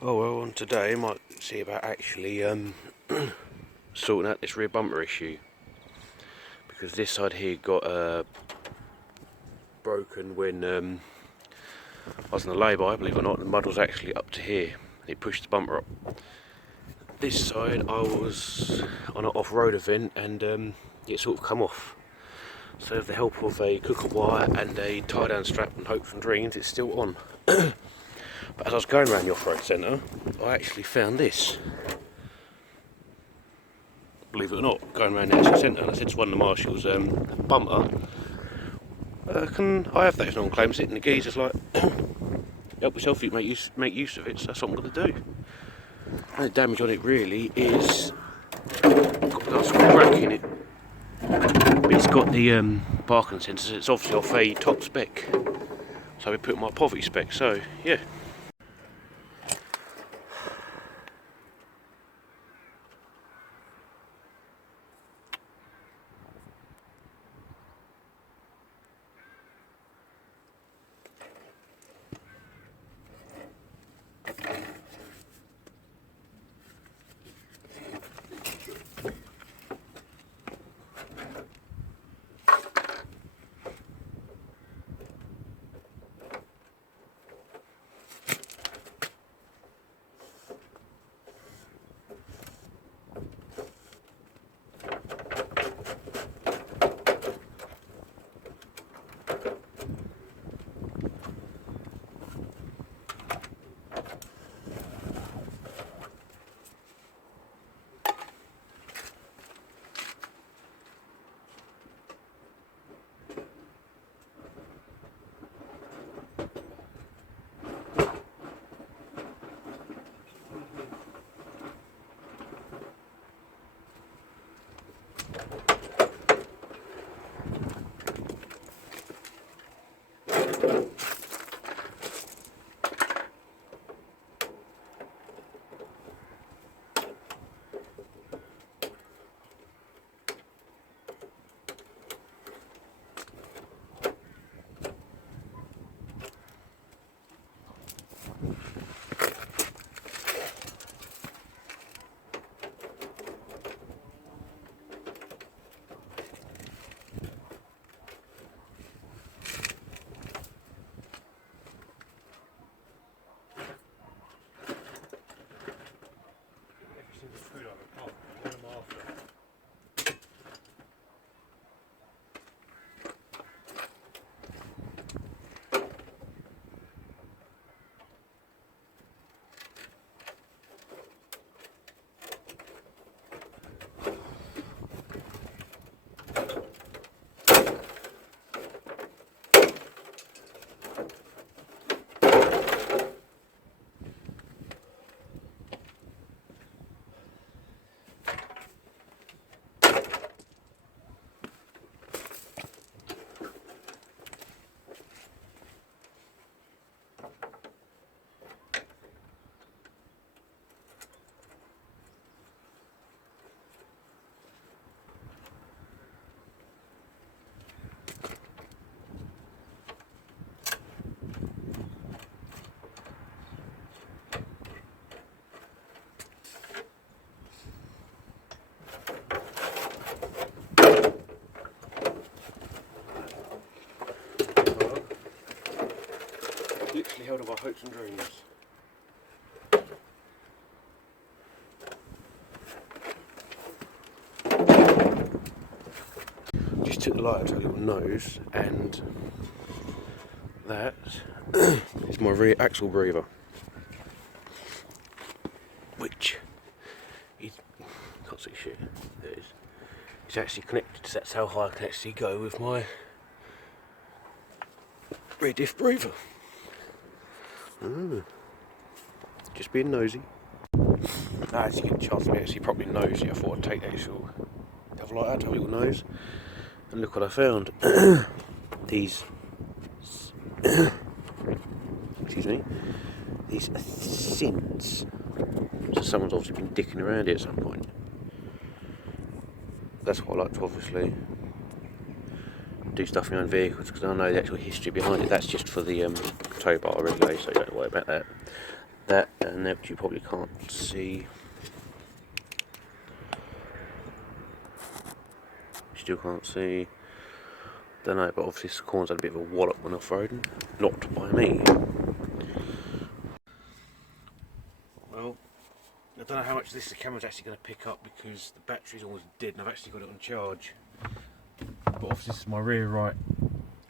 Oh well, on today I might see about actually sorting out this rear bumper issue, because this side here got broken when I was on the lay-by. Believe it or not, the mud was actually up to here. It pushed the bumper up. This side I was on an off-road event and it sort of come off. So with the help of a cooker wire and a tie-down strap and hopes and dreams, it's still on. But as I was going around the off-road centre, I actually found this. Believe it or not, going around the actual centre, and I said to one of the marshals, bumper, can I have that as non-claims? And the geezer's like, help yourself, you make use of it, so that's what I'm going to do. And the damage on it really is, got a nice crack in it, but it's got the parking sensors. It's obviously off a top spec, so we put my poverty spec, so yeah. Literally held up our hopes and dreams. Just took the light out of a little nose, and that is my rear axle breather, which is, can't see shit, there it is. It's actually connected, so that's how high I can actually go with my rear diff breather. Just being nosy. I actually get a chance to be actually properly nosy. I thought I'd take that little, have a light out, have a little nose, and look what I found. These, excuse me, these synths. So someone's obviously been dicking around here at some point. That's what I like to obviously do stuff in my own vehicles, because I know the actual history behind it. That's just for the tow bar relay, so you don't worry about that. that down there, which you probably can't see. Still can't see. Don't know, but obviously this corner's had a bit of a wallop when off-roading. Not by me. Well, I don't know how much the camera's actually going to pick up because the battery's almost dead and I've actually got it on charge. But obviously this is my rear right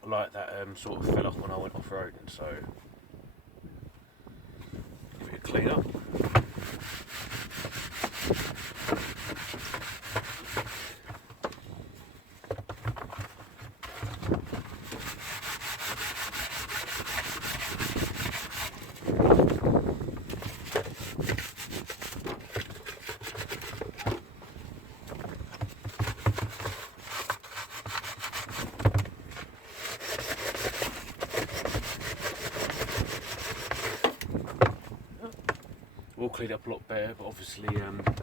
light that sort of fell off when I went off-roading, so give it a clean up. All cleaned up a lot better, but obviously I've got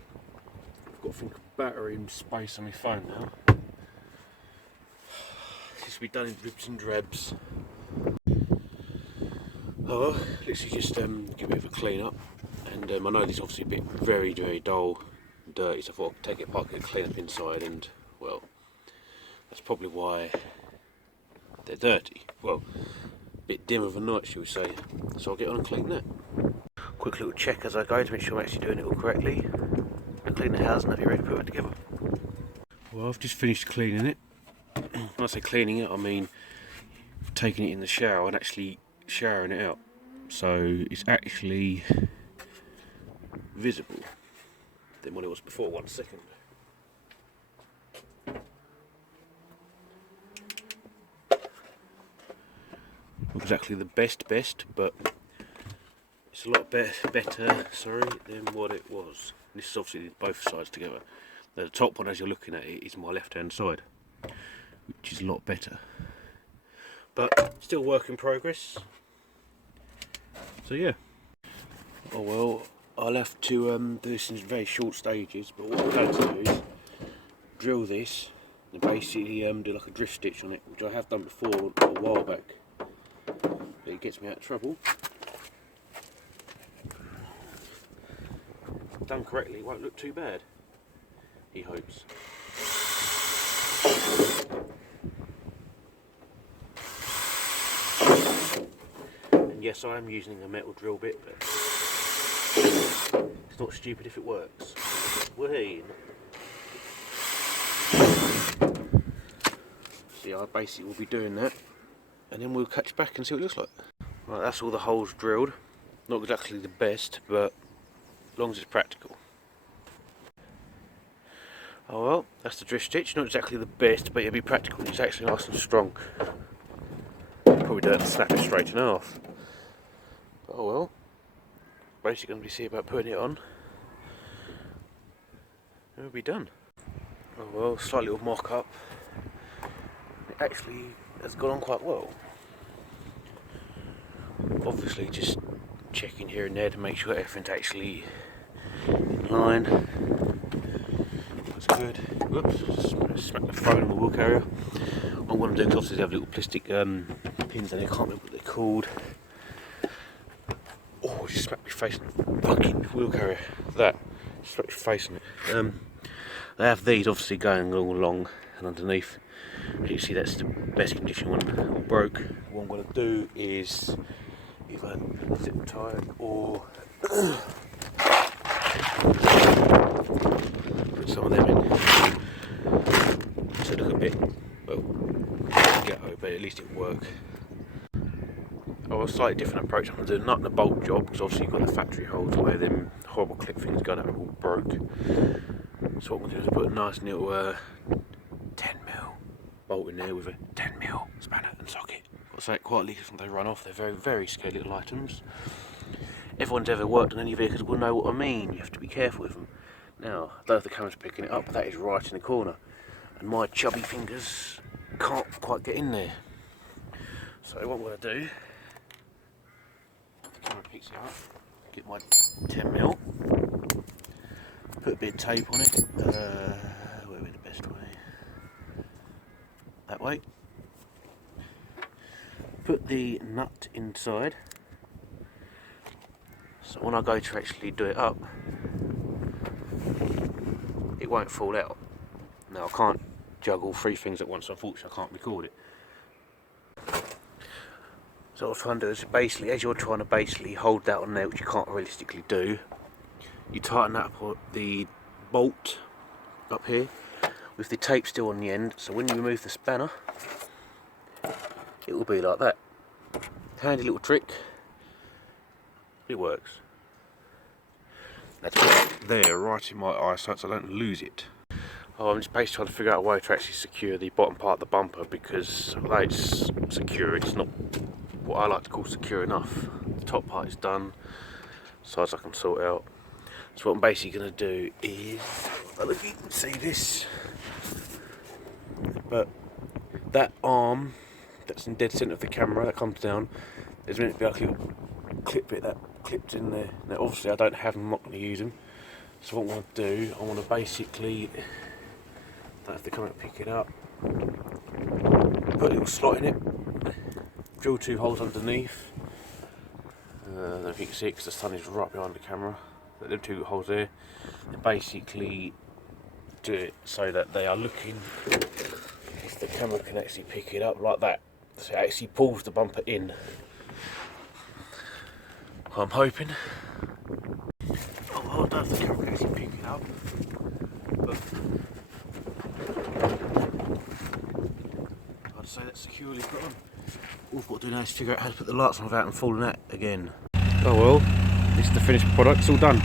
to think of battery and space on my phone now. This will be done in drips and drabs. Oh, literally just give it a bit of a clean up, and I know this is obviously a bit very dull and dirty, so I thought I'd take it apart, get a clean up inside, and well, that's probably why they're dirty. Well, a bit dim of a night, shall we say, so I'll get on and clean that. Quick little check as I go to make sure I'm actually doing it all correctly. I'll clean the house and I'll be ready to put it together. Well, I've just finished cleaning it. When I say cleaning it, I mean taking it in the shower and actually showering it out. So it's actually visible than what it was before. 1 second. Not exactly the best, but it's a lot better, than what it was. This is obviously both sides together. The top one, as you're looking at it, is my left-hand side, which is a lot better. But still work in progress. So yeah. Oh well, I'll have to do this in very short stages. But what I'm going to do is drill this and basically do like a drift stitch on it, which I have done before a while back. But it gets me out of trouble. Done correctly, it won't look too bad, he hopes. And yes, I am using a metal drill bit, but it's not stupid if it works. Whee! See, I basically will be doing that, and then we'll catch back and see what it looks like. Right, that's all the holes drilled. Not exactly the best, but as long as it's practical. Oh well, that's the drift stitch. Not exactly the best, but it'll be practical and it's actually nice and strong. Probably don't have to snap it straight in half. Oh well. Basically going to be see about putting it on. It'll be done. Oh well, slight little mock up. It actually has gone on quite well. Obviously just checking here and there to make sure everything's actually in line. That's good. Whoops, smack the phone on the wheel carrier. What I'm going to do is obviously they have little plastic pins and I can't remember what they're called. Oh, I just smacked my face on the fucking wheel carrier. That, just smacked my face on it. They have these obviously going all along and underneath. As you see, that's the best condition one. All broke. What I'm going to do is either zip tie it or put some of them in. So look a bit, well, ghetto, but at least it will work. A slightly different approach. I'm going to do a nut and a bolt job because obviously you've got the factory holes where them horrible clip things going out are all broke. So what I'm going to do is put a nice little 10mm bolt in there with a 10mm spanner and socket. I'll say it quietly because they run off. They're very scary little items. Everyone's ever worked on any vehicles will know what I mean. You have to be careful with them. Now, I don't know if the camera's picking it up, but that is right in the corner. And my chubby fingers can't quite get in there. So what I'm going to do, the camera picks it up, get my 10mm, put a bit of tape on it, where would be the best way? That way. Put the nut inside. So when I go to actually do it up, it won't fall out. Now I can't juggle 3 things at once, unfortunately I can't record it. So what I'm trying to do is basically, as you're trying to basically hold that on there, which you can't realistically do, you tighten that up the bolt up here with the tape still on the end, so when you remove the spanner it will be like that. Handy little trick, it works. That's there right in my eyesight so I don't lose it. Oh, I'm just basically trying to figure out a way to actually secure the bottom part of the bumper, because although it's secure, it's not what I like to call secure enough. The top part is done, sides I can sort out. So what I'm basically going to do is, I don't know if you can see this, but that arm that's in dead centre of the camera that comes down, there's meant to be like a little clip bit that clipped in there. Now obviously I don't have them, I'm not going to use them. So what I want to do, I want to basically, don't have to come out and pick it up, put a little slot in it, drill 2 holes underneath. I don't know if you can see it because the sun is right behind the camera. But them 2 holes there, and basically do it so that they are looking, if the camera can actually pick it up like that, so it actually pulls the bumper in. I'm hoping. Oh, I don't know if the camera can actually pick it up, but I'd say that's securely put on. All I've got to do now is figure out how to put the lights on without them falling out again. Oh well, this is the finished product, it's all done.